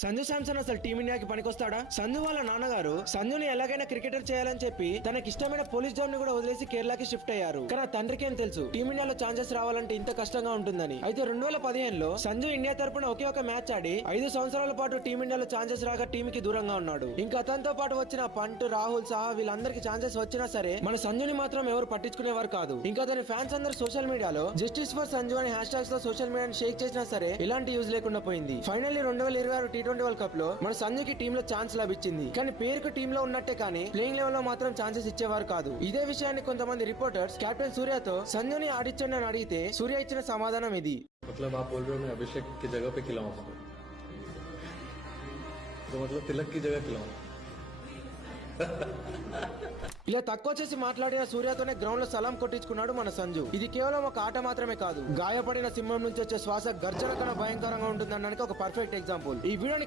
సంజు శాంసన్ అసలు టీమిండియాకి పనికొస్తాడా? సంజు వాళ్ళ నాన్నగారు సంజుని ఎలాగైనా క్రికెటర్ చేయాలని చెప్పి తనకి ఇష్టమైన పోలీస్ జోన్ ని కూడా వదిలేసి కేరళకి షిఫ్ట్ అయ్యారు. కానీ తండ్రికి ఏం తెలుసు టీమిండియాలో ఛాన్సెస్ రావాలంటే ఇంత కష్టంగా ఉంటుందని. అయితే 2015లో సంజు ఇండియా తరపున ఒకే ఒక మ్యాచ్ ఆడి 5 సంవత్సరాల పాటు టీమిండియాలో ఛాన్సెస్ రాక టీమ్ కి దూరంగా ఉన్నాడు. ఇంకా అతనితో పాటు వచ్చిన పంట్, రాహుల్ సహా వీళ్ళందరికి ఛాన్సెస్ వచ్చినా సరే మన సంజుని మాత్రం ఎవరు పట్టించుకునేవారు కాదు. ఇంకా అతని ఫ్యాన్స్ అందరు సోషల్ మీడియాలో జస్టిస్ ఫర్ సంజు అని హ్యాష్ ట్యాగ్స్ తో సోషల్ మీడియాని షేక్ చేసినా సరే ఇలాంటి యూజ్ లేకుండా పోయింది. ఫైనల్లీ 2026 T20 వరల్డ్ కప్ లో మన సంజుకి టీమ్ లో ఛాన్స్ లభించింది. కానీ పేరుకు టీమ్ లో ఉన్నట్టే కానీ ప్లేయింగ్ లెవెల్ లో మాత్రం ఛాన్సెస్ ఇచ్చేవారు కాదు. ఇదే విషయాన్ని కొంతమంది రిపోర్టర్స్ కెప్టెన్ సూర్యతో సంజుని ఆడించండి అని అడిగితే సూర్య ఇచ్చిన సమాధానం ఇది. मतलब आप बोल रहे हो मैं अभिषेक की जगह पे खिलाऊंगा, तो मतलब तिलक की जगह खिलाऊंगा. ఇలా తక్కువ చేసి మాట్లాడిన సూర్యతోనే గ్రౌండ్ లో సలాం కొట్టించుకున్నాడు మన సంజు. ఇది కేవలం ఒక ఆట మాత్రమే కాదు, గాయపడిన సింహం నుంచి వచ్చే శ్వాస గర్జన కన్నా భయంకరంగా ఉంటుందనడానికి ఒక పర్ఫెక్ట్ ఎగ్జాంపుల్. ఈ వీడియోని